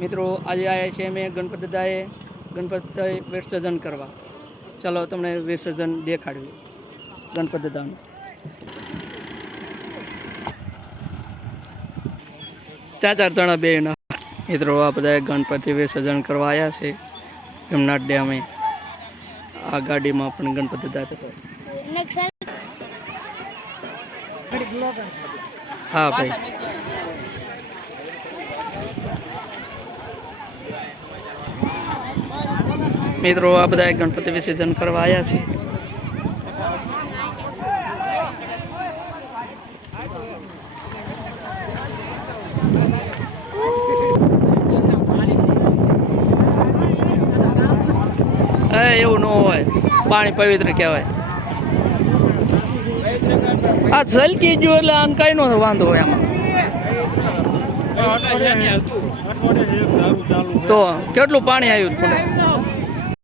મિત્રો આજે આવ્યા છે અમે ગણપતિ દાદાએ ગણપતિ વિસર્જન કરવા. ચાલો તમને વિસર્જન દેખાડ્યું ગણપતિ દાદાનું ચાર ચાર જણા બે મિત્રો આ બધા ગણપતિ વિસર્જન કરવા આવ્યા છે. ભીમનાથ ડેમે આ ગાડીમાં પણ ગણપતિ દાદા હા ભાઈ. મિત્રો આ બધા ગણપતિ વિસર્જન કરવા આવ્યા છે એવું ન હોય. પાણી પવિત્ર કહેવાય. આ સલકી જો એટલે આમ કઈ નો વાંધો હોય આમાં. તો કેટલું પાણી આવ્યું પણ